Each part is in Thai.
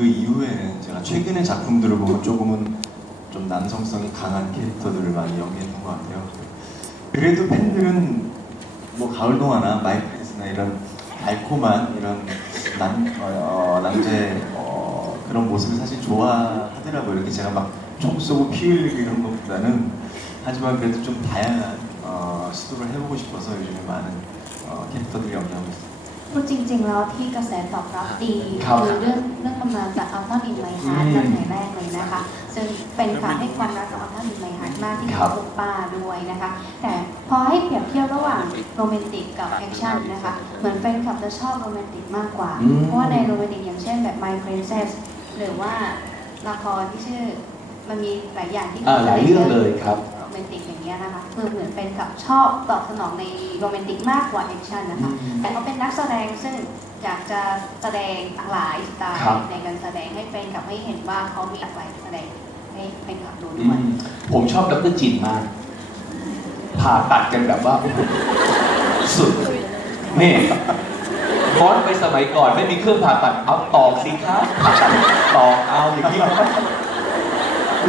그 이후에는 제가 최근의 작품들을 보면 조금은 좀 남성성이 강한 캐릭터들을 많이 연기했던 것 같아요. 그래도 팬들은 뭐 가을 동화나 마이크리스나 이런 달콤한 이런 남, 어, 어, 남자의 어, 그런 모습을 사실 좋아하더라고요. 이렇게 제가 막 총 쏘고 피 흘리고 이런 것보다는 하지만 그래도 좀 다양한 어, 시도를 해보고 싶어서 요즘에 많은 어, 캐릭터들을 연기하고 있습니다. พูดจริง ๆ แล้วที่กระแสตอบรับดีครับคือเรื่องเรื่องตำนานจากอัลฟาดินไมฮาร์ดอืมเรื่องไหนแรกเลยนะคะ ซึ่งเป็นการให้ความรักกับอัลฟาดินไมฮาร์ดมากที่ครับกับป้าด้วยนะคะ แต่พอให้เปรียบเทียบระหว่างโรแมนติกกับแอคชั่นนะคะ เหมือนแฟนคลับจะชอบโรแมนติกมากกว่าอืมเพราะว่าในโรแมนติกอย่างเช่นแบบ My Princess หรือว่าละครที่ชื่อมันมีหลายอย่างที่อ่าหลายเรื่องเลยครับโรแมนติกอย่างเงี้ยนะคะคือเหมือนเป็นกับชอบตอบสนองในโรแมนติกมากกว่าแอคชั่นนะคะแต่เขาเป็นนักแสดงซึ่งอยากจะแสดงหลายสไตล์ครับ ในการแสดงให้เป็นกับให้เห็นว่าเขามีหลากหลายแสดงให้เป็นกับดูอืด้วยมผมชอบดรจินมาก ผ่าตัดกันแบบว่าโอ้โหสุด นี่บอสไปสมัยก่อนไม่มีเครื่องผ่าตัด เอาตอกสิครับผ่าตัดตอกเอาอย่างนี้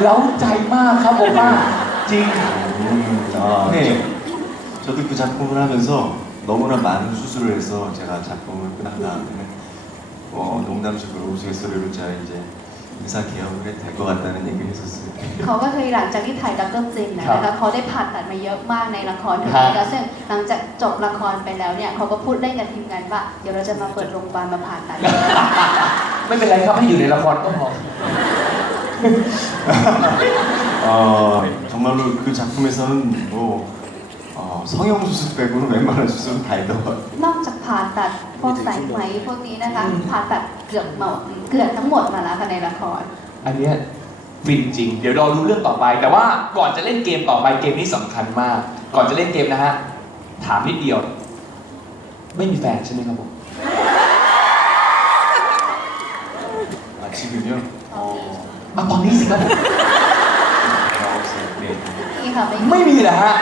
เล้าใจมากครับผมว่า จริง 음, 아, 네. 저, 저도 그 작품을 하면서 너무나 많은 수술을 해서 제가 작품을 끝난 다음에는 어, 농담식으로 우스갯소리로 제가 이제 의사 개혁을 해도 될 것 같다는 얘기를 했었어요. เขาก็เคยหลังจากที่ถ่ายดับเบิลจินนะ ครั นะ บ คะเขาได้ผ่าตัดมาเยอะมากในละครเรื่อง ครับ นี้แล้วซึ่งหลังจากจบละครไปแล้วเนี่ยเขาก็พูดเล่นกับทีมงานว่า เดี๋ยวเราจะมาเปิดโรงพยาบาลมาผ่าตัด ไม่เป็นไรครับให้อยู่ในละครก็พอ 어, 정말로 그 작품에서는 뭐 어, 성형수술 빼고는 웬만한 수술은 다 했던 것 같아요. นอกจากผ่าตัดพวกสายไหมพวกนี้นะคะ อืม ผ่าตัดเกือบหมดเกือบทั้งหมดมาแล้วค่ะในละคร อันเนี้ยฟินจริง เดี๋ยวรอรู้เรื่องต่อไป แต่ว่าก่อนจะเล่นเกมต่อไปเกมนี้สำคัญมาก ก่อนจะเล่นเกมนะฮะ ถามนิดเดียว ไม่มีแฟนใช่ไหมครับผม 아, 지금요? 어, เอาตอนนี้สิครับผม 아, 없어요. 네. นี่ ค่ะไม่มีไม่มีเหรอฮะ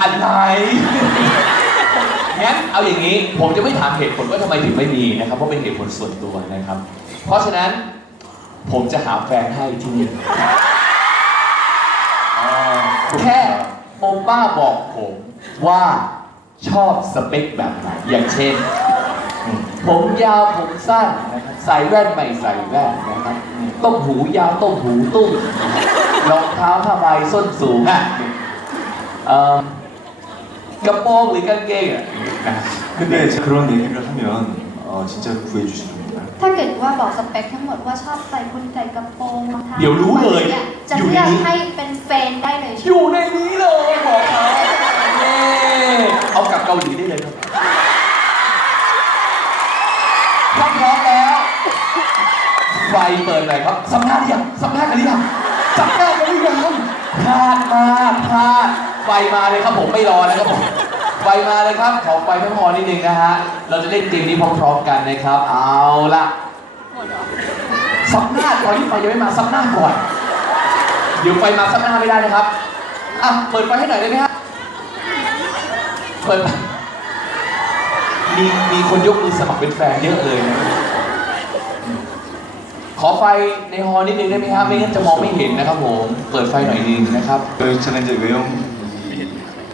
อะไรงั้นเอาอย่างนี้ ผมจะไม่ถามเหตุผลว่าทำไมถึงไม่มีนะครับ เพราะเป็นเหตุผลส่วนตัวนะครับ เพราะฉะนั้นผมจะหาแฟนให้ที่นี่ 아, แค่โอป้าบอกผมว่าชอบสเปคแบบไหน อย่างเช่น ผมยาวผมสั้นนะครับใส่แว่นไม่ใส่แว่นนะครับ ต้มหูยาวต้มหูตุ้มรองเท้าผ้าใบส้นสูงอ่ะเอ่อกระโปรงหรือกางเกงอ่ะนะ 근데 제가 그런 얘기를 하면 어, 진짜로 구해주시는 건가요? ถ้าเกิดว่าบอกสเปคทั้งหมดว่าชอบใส่คุณใส่กระโปรงรองเท้า เดี๋ยวรู้เลย นี่จะ อยู่ เลื ใน อก นี้ ให้เป็นแฟนได้เลย อ ใช่ไหม ยู่ในนี้เลยบอกเขาเย้เอากลับเกาหลีได้เลยครับ ฟเปิดเลยครับสัมภาษณ์หรือยังสัมภาษณ์กันหรือยังสัมภาษณ์กันหรือยังพลาดมาพลาดไฟมาเลยครับผมไม่รอแล้วครับผมไฟมาเลยครับขอไฟทั้งหอนิดนึงนะฮะเราจะเล่นเกมนี้พร้อมๆกันนะครับ เอาละสัมภาษณ์ตอนที่ไฟยังไม่มาสัมภาษณ์ก่อนเดี๋ยวไฟมาสัมภาษณ์ไม่ได้นะครับอะเปิดไฟให้หน่อยได้ไหมฮะเปิดมีมีคนยกมือสมัครเป็นแฟนเยอะเลยนะ ขอไฟในฮอลล์นิดนึงได้ไหมครับ ไม่งั้นจะมองไม่เห็นนะครับผม เปิดไฟหน่อยนึงนะครับ 그 챌린지 외형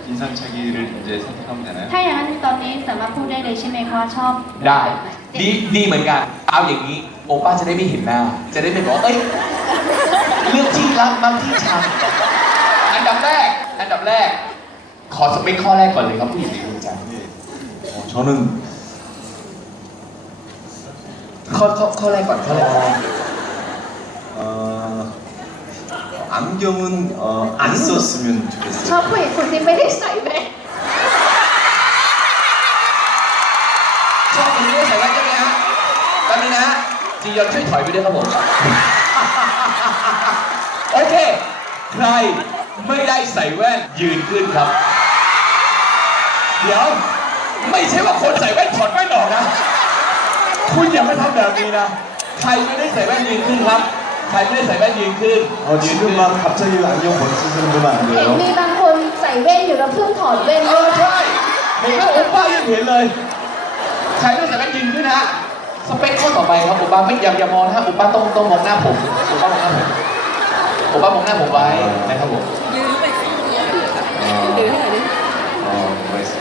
인상착의를 이제 선택하면 되나요? ถ้าอย่างนั้นตอนนี้สามารถพูดได้เลยใช่ไหมคะว่าชอบ ได้ แบบหน ดีดีเหมือนกัน เอาอย่างนี้ โอป้าจะได้ไม่เห็นหน้า จะได้ไม่บอกเอ้ย เรื่องที่รักมักที่ชังอันดับแรก อันดับแรก ขอสเปคข้อแรกก่อนเลยครับผู้หญิงในดวงใจ 어, 저는 ข้อข้อข้อแรกก่อนข้อแรก 어, 안경은 어, 안 썼으면 ชอบ 좋겠어요. ผู้หญิงคนที่ไม่ได้ใส่แว่น ชอบคนนี้ไม่ใส่แว่นใช่ไหมฮะแป๊บนึงนะฮะจียอนช่วยถอยไปด้วยครับผม โอเค ใครไม่ได้ใส่แว่นยืนขึ้นครับ เดี๋ยว ไม่ใช่ว่าคนใส่แว่นถอดแว่นออกนะ คุณอย่ามาทำแบบนี้นะ ใครไม่ได้ใส่แว่นยืนขึ้นครับ ใครไม่ได้ใส่แว่นยืนขึ้น 어, 지금 막 갑자기 안경 벗으시는 분은 안 เห็น 돼요. มีบางคนใส่แว่นอยู่แล้วเพิ่งถอดแว่น เออใช่เห็นไหมโอป้ายังเห็นเลย ถ ใครไม่ใส่แว่นยืนขึ้นนะฮะสเปคข้อต่อไปครับโอป้าไม่อย่าอย่ามองนะฮะโอป้าต้องต้องมองหน้าผมโอป้ามองหน้าผมโอป้ามองหน้าผมไว้นะครับผม 어, 어, 뭐가 있을까?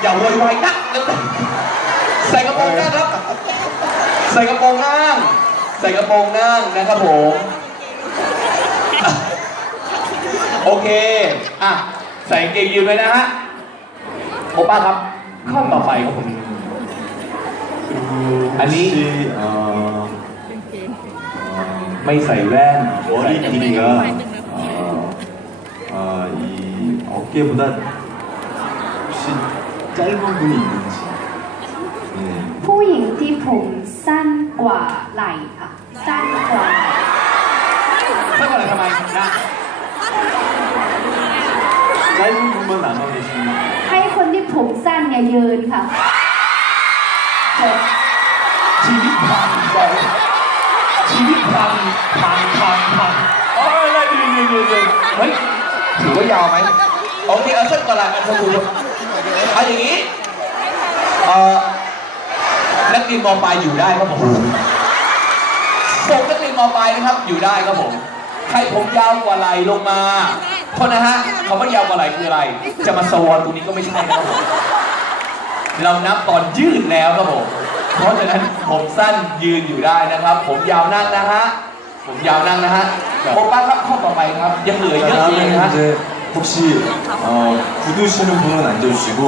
อย่าโวยวายนักเร็วใส่กระโปรงนั่งครับ ใส่กระโปรงนั่ง ใส่กระโปรงนั่งนะครับผมอ่ะโอเค อ่ะ ใส่กางเกงยีนเลยนะฮะ โอป้าครับ ข้อต่อไปครับผม 그리고 아니. 혹시, 어, 어, ไม่ใส่แว่น 머리 길이가 어, 어, 이 어깨보다 혹시 짧은 분이 있는지 네. ผู้หญิงที่ผมสั้นกว่าไหล่ค่ะ สั้นกว่า ไม่ว่าอะไรทำไมนะ 짧은 분만 남아 계시는 ให้คนที่ผมสั้นเนี่ยยืนค่ะจบ ชีวิตพังไปชีวิตพังพังพังพังโอ้ยเลยดีดีดีดีเฮ้ยถือว่ายาวไหมโอเคเอาสักก่อนละกันสักดู เอาอย่างนี้เอ่อนักเรียนมปลายอยู่ได้ครับผมส่นักเรียนมปลายนะครับอยู่ได้ครับผมใครผมยาวกว่าไหลลงมาโทษนะฮะคำว่ายาวกว่าไหลคืออะไร จะมาสวอนตรงนี้ก็ไม่ใช่นะครับผมเรานับตอนยืดแล้วครับผมเพราะฉะนั้นผมสั้นยืนอยู่ได้นะครับ ผมยาวนั่งนะฮะผมยาวนั่งนะฮะโอป้าครับข้อต่อไปครับยังเหลือเยอะเลยนะฮะ 혹시 어, 구두 신은 분은 앉아주시고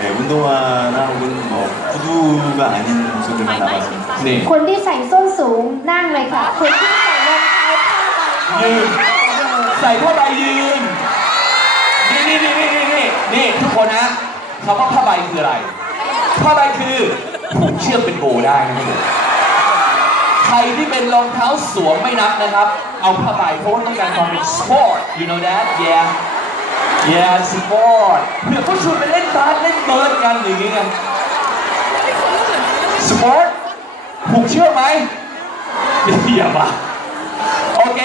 네, 운동화나 혹은 뭐 구두가 아닌 분들만 남았습니다. นี่ คนที่ใส่ส้นสูงนั่งเลยค่ะ คนที่ใส่รองเท้าผ้าใบ ยืน ใส่ผ้าใบยืน นี่นี่นี่นี่นี่นี่นี่ทุกคนนะคำว่าผ้าใบคืออะไร ผ้าใบคือผูกเชือกเป็นโบได้นะครับผมใครที่เป็นรองเท้าสวมไม่นับนะครับ เอาผ้าใบเพราะว่าต้องการความเป็นสปอร์ต you know that yeah yeah สปอร์ตเผื่อเขาชวนไปเล่นบาสเล่นเบิร์ดกันหรืออย่างเงี้ยสปอร์ตผูกเชือกไหมอย่ามาโอเค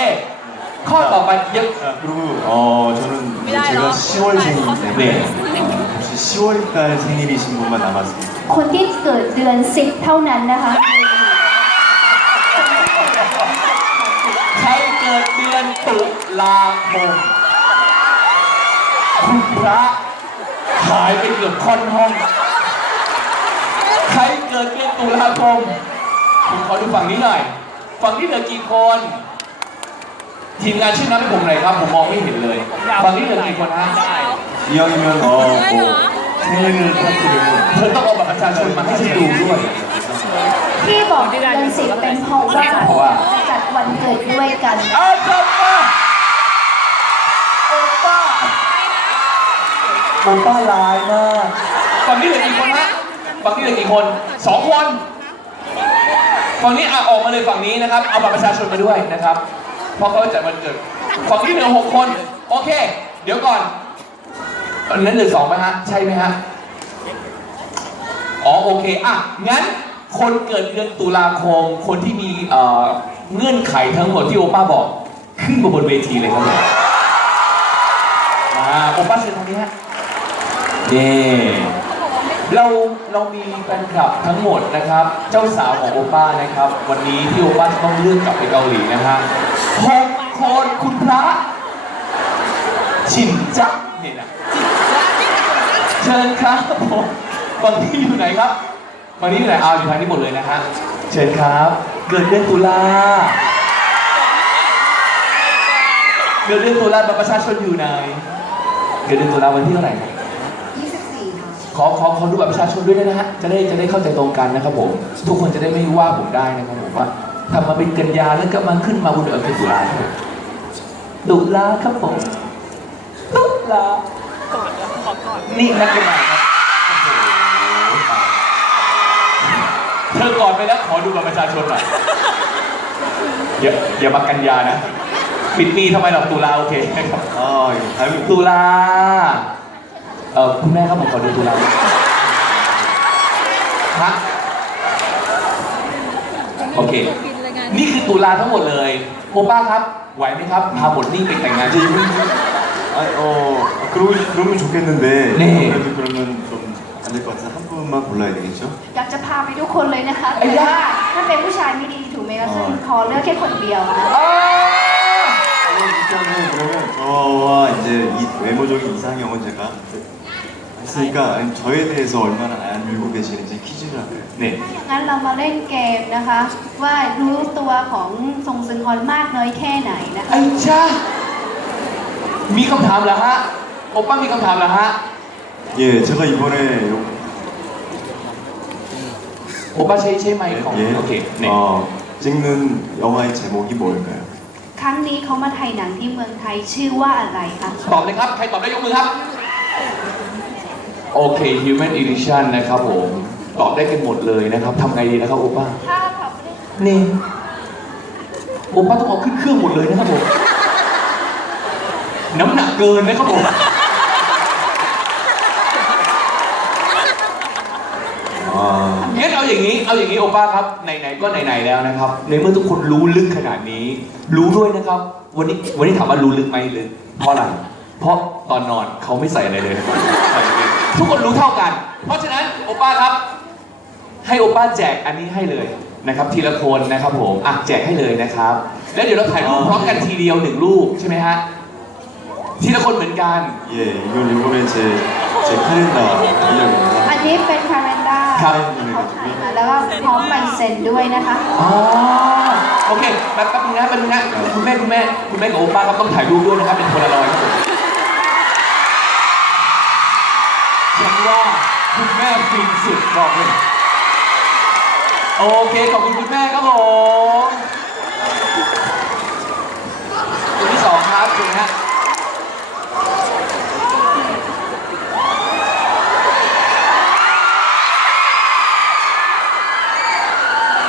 ข้อต่อไปยัง 자, 그리고 어, 저는 이제 제가 10월생이기 때문에 어, 혹시 10월달 생일이신 분만 남았습니다. คนที่เกิดเดือนสิบเท่านั้นนะคะ ใครเกิดเดือนตุลาคม คุณพระหายไปเกือบค่อนห้อง ใครเกิดเดือนตุลาคมผมขอดูฝั่งนี้หน่อย ฝั่งนี้เหลือกี่คน ทีมงานชื่อน้ำผมหน่อยครับ ผมมองไม่เห็นเลย ฝั่งนี้เหลือกี่คนฮะเยอะเยอะโอ้โหเธอต้องเอาบัตรประชาชนมาให้ฉันดูด้วยพี่บอกดิฉันสิบเป็นเพราะว่าจัดวันเกิดด้วยกัน เอาจบมา โอป้าลายมากฝั่งนี้เหลือกี่คนฮะฝั่งนี้เหลือกี่คนสองคนฝั่งนี้อะออกมาเลยฝั่งนี้นะครับ เอาบัตรประชาชนมาด้วยนะครับ เพราะเขาจัดวันเกิดฝั่งนี้เหลือหกคน โอเค เดี๋ยวก่อนอันนั้นเหลือสองไหมฮะ ใช่ไหมฮะ อ๋อโอเค อะ งั้นคนเกิดเดือนตุลาคม คนที่มีเอ่อเงื่อนไขทั้งหมดที่โอป้าบอก ขึ้นมาบนเวทีเลยครับผมอ่าโอป้าเชิญตรงนี้ฮะ นี่เราเรามีแฟนคลับทั้งหมดนะครับ เจ้าสาวของโอป้านะครับ วันนี้ที่โอป้าจะต้องเลื่อนกลับไปเกาหลีนะฮะหกคนคุณพระชินจักเนี่ยนะเชิญครับผมฝั่งนี้อยู่ไหนครับฝั่งนี้อยู่ไหนเอาอยู่ทางนี้หมดเลยนะฮะเชิญครับ เกิดเดือนตุลาเกิดเดือนตุลาบัตรประชาชนอยู่ไหนเกิดเดือนตุลาวันที่เท่าไหร่ครับ ขอขอขอดูแบบประชาชนด้วยนะฮะจะได้จะได้เข้าใจตรงกันนะครับผมทุกคนจะได้ไม่ว่าผมได้นะครับผมว่าทำมาเป็นกัญญาแล้วก็มาขึ้นมาบุญเอิญเป็นตุลาตุลาครับผมตุลาก่อนขอก่อนนี่นักกันมาครับเธอก่อนไปแล้วขอดูแบบประชาชนหน่อยอย่าอย่ามากัญญานะปิดปีทำไมหรอตุลาโอเคครับอ๋อตุลา เออคุณแม่ครับผมขอดูตุลาฮะโอเค นี่คือตุลาทั้งหมดเลยโอป้าครับ ไหวไหมครับ พาหมดนี่ไปแต่งงาน 이제 이분 아, 어, 그러고 그러면 좋겠는데 네. 아무래도 그러면 좀 안 될 것 같아서 한 분만 골라야 되겠죠? อยากจะพาไปทุกคนเลยนะคะ ไอ้ แต่ ยะ ว่าถ้าเป็นผู้ชายไม่ดีถูกไหมคะซึ่งขอเลือกแค่คนเดียวนะ อ้าว 어, 일단은 그러면 저와 이제 이 외모적인 이상형은 제가 했으니까 아니, 저에 대해서 얼마나 알고 계시는지 퀴즈를 할게요. เนี่ย งั้นเรามาเล่นเกมนะคะ ว่ารู้ตัวของทรงซึงฮอนมากน้อยแค่ไหนนะคะ ไอ้ชามีคำถามเหรอฮะโอป้ามีคำถามเหรอฮะ 예, 제가 이번에 요, โอป้าใช้ใช้ไมค์ของ 예, โอเคเนี่ย 어, 찍는 영화의 제목이 뭘까요? ครั้งนี้เขามาถ่ายหนังที่เมืองไทยชื่อว่าอะไรคะ ตอบเลยครับ ใครตอบได้ยกมือครับ โอเค Human Edition นะครับผม ตอบได้กันหมดเลยนะครับทำไงดีนะครับโอป้าถ้าตอบไม่ได้นี่โอป้าต้องเอาขึ้นเครื่องหมดเลยนะครับผมน้ำหนักเกินนะครับผม 아, งั้นเอาอย่างนี้ เอาอย่างนี้โอป้าครับ ไหนๆ ก็ไหนๆ แล้วนะครับ ในเมื่อทุกคนรู้ลึกขนาดนี้ รู้ด้วยนะครับ วันนี้ วันนี้ถามว่ารู้ลึกไหมลึกเพราะอะไร เพราะตอนนอนเขาไม่ใส่อะไรเลยนะครับ ทุกคนรู้เท่ากัน เพราะฉะนั้นโอป้าครับ ให้โอป้าแจกอันนี้ให้เลยนะครับ ทีละคนนะครับผมอ่ะแจกให้เลยนะครับ แล้วเดี๋ยวเราถ่ายรูปพร้อมกันทีเดียวหนึ่งรูปใช่ไหมฮะ ทีละคนเหมือนกัน 예, 이걸 이번에 제, 제 카렌더 달력입니다. อันนี้เป็นคาเลนด้า ครับ เขาถ่ายมาแล้วก็พร้อมใบเซ็นด้วยนะคะ อ๋อโอเคแป๊บแป๊บนึงนะแป๊บนึงนะคุณแม่คุณแม่คุณแม่กับโอป้าครับต้องถ่ายรูปด้วยนะครับเป็นโพลารอยด์ครับ ฟินสุดบอกเลย โอเค ขอบคุณคุณแม่ครับผมตัวที่สองครับคุณฮะ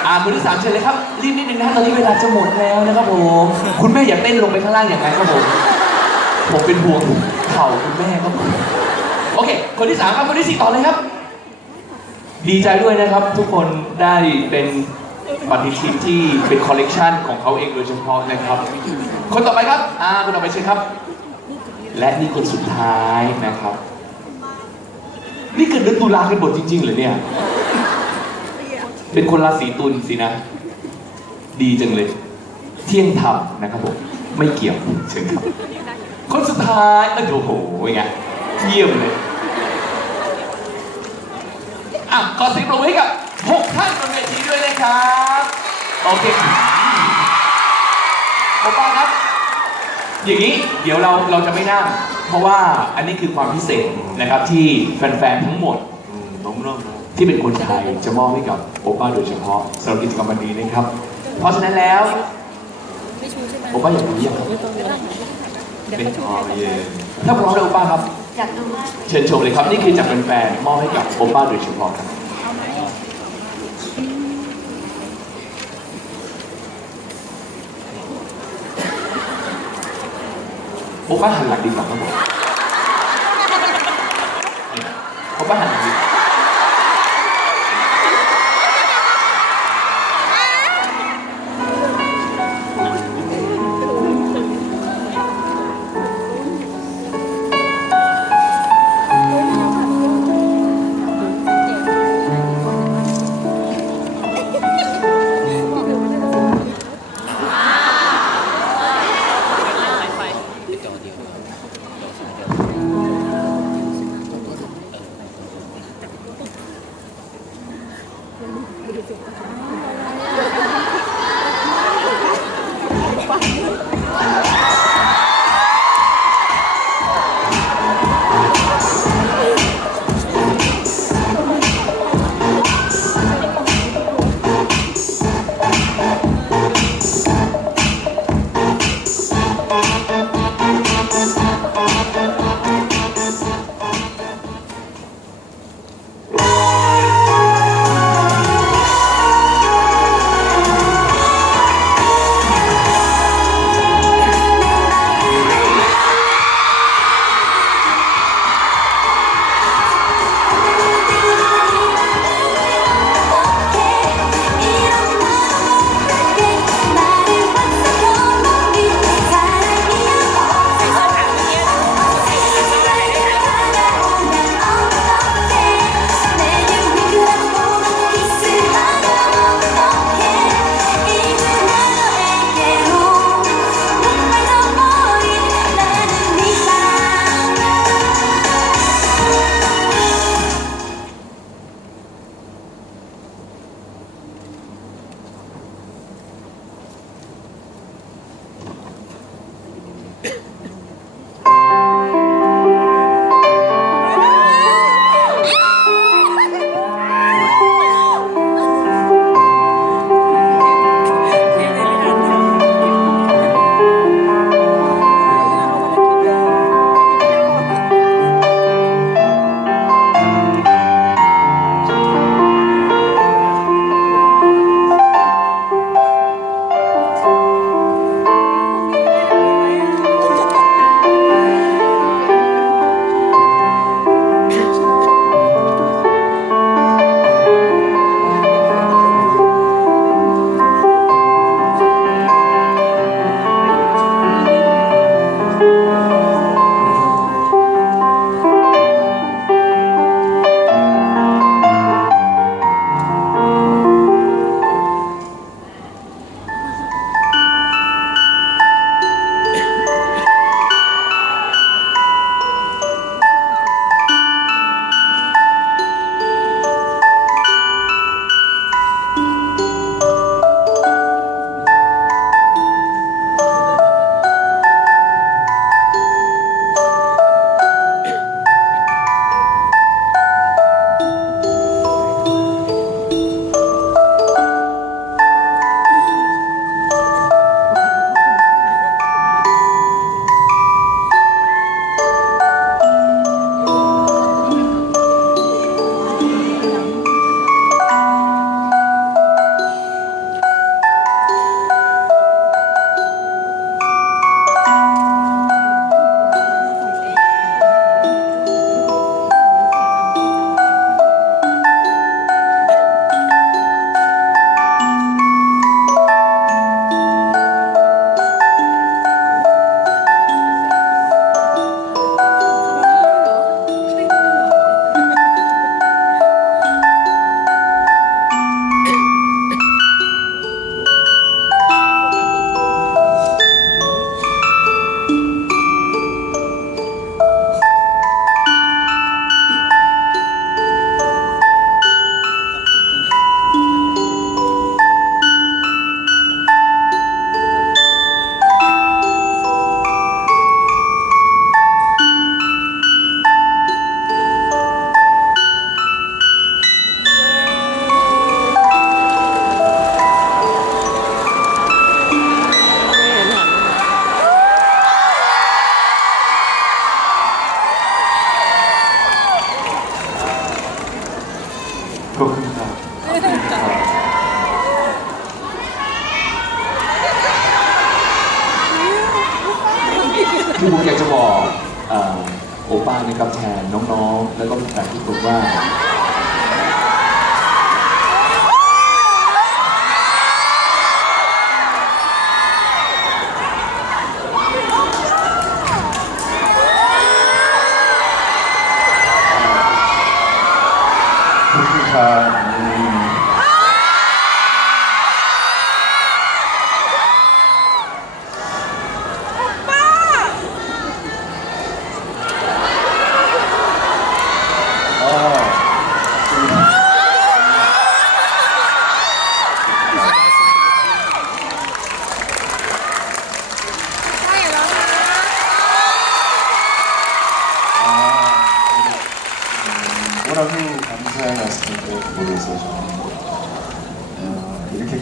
อ่าคนที่สามเชิญเลยครับ รีบนิดนึงนะฮะตอนนี้เวลาจะหมดแล้วนะครับผม คุณแม่อย่าเต้นลงไปข้างล่างอย่างไรครับผม ผมเป็นห่วงเข่าคุณแม่ครับผม โอเค คนที่สามครับ คนที่สี่ต่อเลยครับ ดีใจด้วยนะครับทุกคนได้เป็นปฏิทินที่เป็นคอลเลกชันของเขาเองโดยเฉพาะนะครับ คนต่อไปครับอ่าคนต่อไปเชิญครับ และนี่คนสุดท้ายนะครับ นี่เกิดเดือนตุลากันหมดจริงๆเหรอเนี่ย เป็นคนราศีตุลสินะ ดีจังเลย เที่ยงธรรมนะครับผมไม่เกี่ยวเชิญครับ คนสุดท้ายโอ้โหไงเยี่ยมเลย อะขอเสียงปรบมือให้กับ 6 ท่านบนเวทีด้วยนะครับ โอเคผมป้าครับ อย่างนี้เดี๋ยวเราเราจะไม่นั่ง เพราะว่าอันนี้คือความพิเศษนะครับที่แฟนๆทั้งหมด ผมมล้ที่เป็นคนไทยจะมอบให้กับโอป้าโดยเฉพาะสำหรับกิจกรรมวันนี้นะครับ เพราะฉะนั้นแล้วโอป้าอยากรู้ยังเป็นอ๋อเย่ถ้าพร้อมแล้วโอป้าครับ อยากดูมากเลยเชิญชมเลยครับ นี่คือจากแฟนๆมอบให้กับโอป้าโดยเฉพาะครับ โอป้าหันหลังดีกว่าครับผมโอป้าหันหลังดีข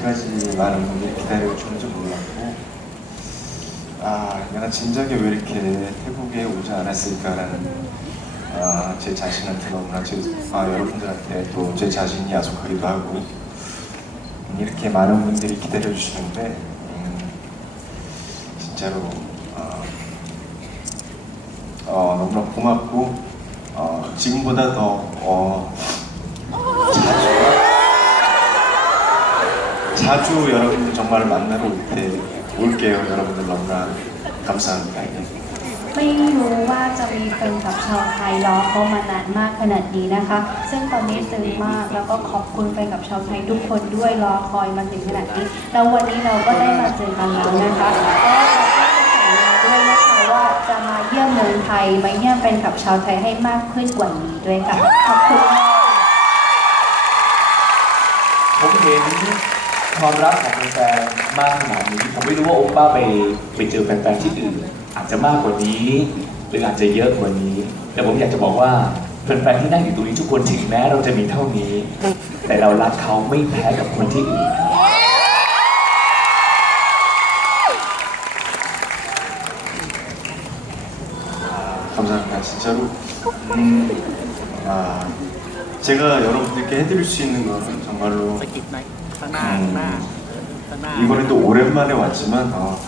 이렇게까지 많은 분들이 기다려 주는 줄 몰랐고, 아, 내가 진작에 왜 이렇게 태국에 오지 않았을까라는 아, 제 자신한테 너무나 제, 아, 여러분들한테 또 제 자신이 야속하기도 하고, 음, 이렇게 많은 분들이 기다려 주시는데, 음, 진짜로, 어, 어, 너무나 고맙고 어, 지금보다 더 어, 자주 자주 여러분들 정말 만나러 올 때 올게요. 여러분들 너무나 감사합니다. 예. ไม่รู้ว่าจะมีแฟนกับชาวไทยรอเขามานานมากขนาดนี้นะคะ ซึ่งตอนนี้ซึ้งมากแล้วก็ขอบคุณแฟนกับชาวไทยทุกคนด้วยรอคอยมาถึงขนาดนี้ แล้ววันนี้เราก็ได้มาเจอกันแล้วนะคะแล้วเราก็จะสัญญาด้วยนะคะว่าจะมาเยี่ยมเมืองไทยมาเยี่ยมแฟนกับชาวไทยให้มากขึ้นกว่านี้ด้วยค่ะขอบคุณมาก ผมเห็น ความรักของแฟนๆมากขนาดนี้ ผมไม่รู้ว่าโอป้าไปไปเจอแฟนๆที่อื่น อาจจะมากกว่านี้ หรืออาจจะเยอะกว่านี้ แต่ผมอยากจะบอกว่าแฟนๆที่นั่งอยู่ตรงนี้ทุกคนถึงแม้เราจะมีเท่านี้ แต่เรารักเขาไม่แพ้กับคนที่อื่น 아, 감사합니다. 진짜로. 음, 아, 제가 여러분들께 해드릴 수 있는 거는 정말로 สะกิดไหม ข้างหน้าข้างหน้าข้างหน้า 이번에도 오랜만에 왔지만 어,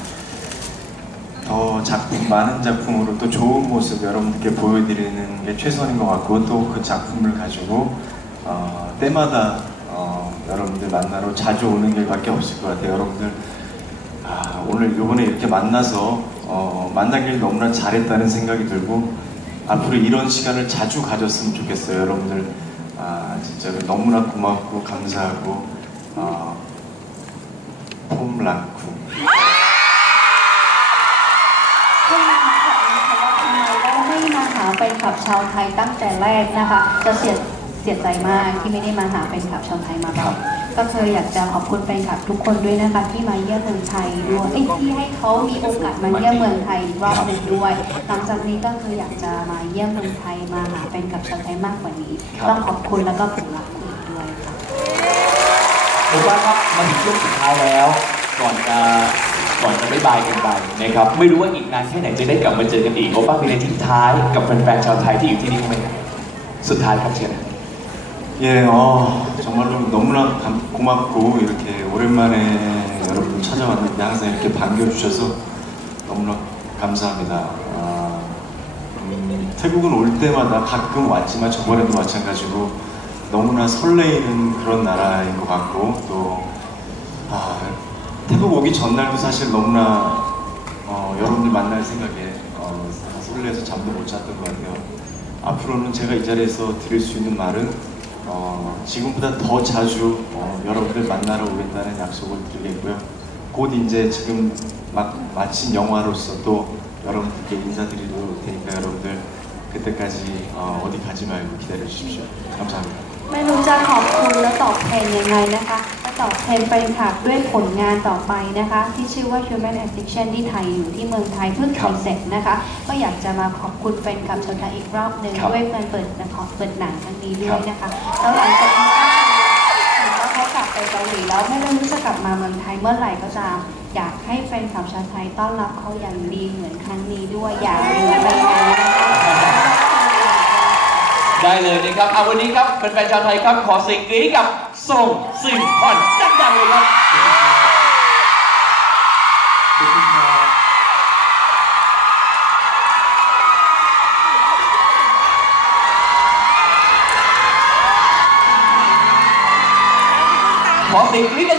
더 작품 많은 작품으로 또 좋은 모습 여러분들께 보여드리는 게 최선인 것 같고 또 그 작품을 가지고 어, 때마다 어, 여러분들 만나러 자주 오는 길밖에 없을 것 같아요. 여러분들 아, 오늘 이번에 이렇게 만나서 어, 만나길 너무나 잘했다는 생각이 들고 앞으로 이런 시간을 자주 가졌으면 좋겠어요. 여러분들 아, 진짜로 너무나 고맙고 감사하고 어, 폼랑쿠 ให้มาถามนะคะว่าทำไมเราไม่มาหาแฟนคลับชาวไทยตั้งแต่แรกนะคะ จะเสียเสียใจมากที่ไม่ได้มาหาแฟนคลับชาวไทยมาก่อนก็เคยอยากจะขอบคุณแฟนคลับทุกคนด้วยนะคะที่มาเยี่ยมเมืองไทยด้วยเอ้ยที่ให้เขามีโอกาสมาเยี่ยมเมืองไทยอีกรอบหนึ่งด้วย หลังจากนี้ก็คืออยากจะมาเยี่ยมเมืองไทยมาหาแฟนคลับชาวไทยมากกว่านี้ ต้องขอบคุณแล้วก็ผมรักคุณอีกด้วยค่ะ โอป้าครับมาถึงช่วงสุดท้ายแล้ว ก่อนจะก่อนจะไม่บายกันไปนะครับ ไม่รู้ว่าอีกนานแค่ไหนจะได้กลับมาเจอกันอีกโอป้ามีอะไรทิ้งท้ายกับแฟนๆชาวไทยที่อยู่ที่นี่ไหมครับสุดท้ายครับเชิญ 예, 어, 정말로 너무나 감- 고맙고 이렇게 오랜만에 여러분 찾아왔는데 항상 이렇게 반겨주셔서 너무나 감사합니다. 아, 음, 태국은 올 때마다 가끔 왔지만 저번에도 마찬가지고 너무나 설레이는 그런 나라인 것 같고 또 아, 태국 오기 전날도 사실 너무나 어, 여러분들 만날 생각에 어, 설레서 잠도 못 잤던 것 같아요. 앞으로는 제가 이 자리에서 드릴 수 있는 말은 어, 지금보다 더 자주 어, 여러분들 만나러 오겠다는 약속을 드리겠고요. 곧 이제 지금 막 마친 영화로서 또 여러분들께 인사드리러 올 테니까 여러분들 그때까지 어, 어디 가지 말고 기다려 주십시오. 감사합니다. ไม่รู้จะขอบคุณและตอบแทนยังไงนะคะจะตอบแทนแฟนคลับด้วยผลงานต่อไปนะคะ ที่ชื่อว่า Human Addiction ที่ไทยอยู่ที่เมืองไทยเพิ่งถ่ายเสร็จนะคะ ก็อยากจะมาขอบคุณแฟนคลับชาวไทยอีกรอบหนึ่งครับด้วยการเปิดละครเปิดหนังครั้งนี้ด้วยนะคะแล้วหลังจากนี้ก็เห็นว่าเขากลับไปเกาหลีแล้วไม่รู้จะกลับมาเมืองไทยเมื่อไหร่ก็ตามอยากให้แฟนคลับชาวไทยต้อนรับเขาอย่างดีเหมือนครั้งนี้ด้วยอยากรู้ไปไหนนะคะ ได้เลยนะครับเอาวันนี้ครับแฟนๆชาวไทยครับขอเสียงกรี๊ดกับส่งสิ่งพอนดังๆเลยครับขอบคุณครับขอเสียงกรี๊ด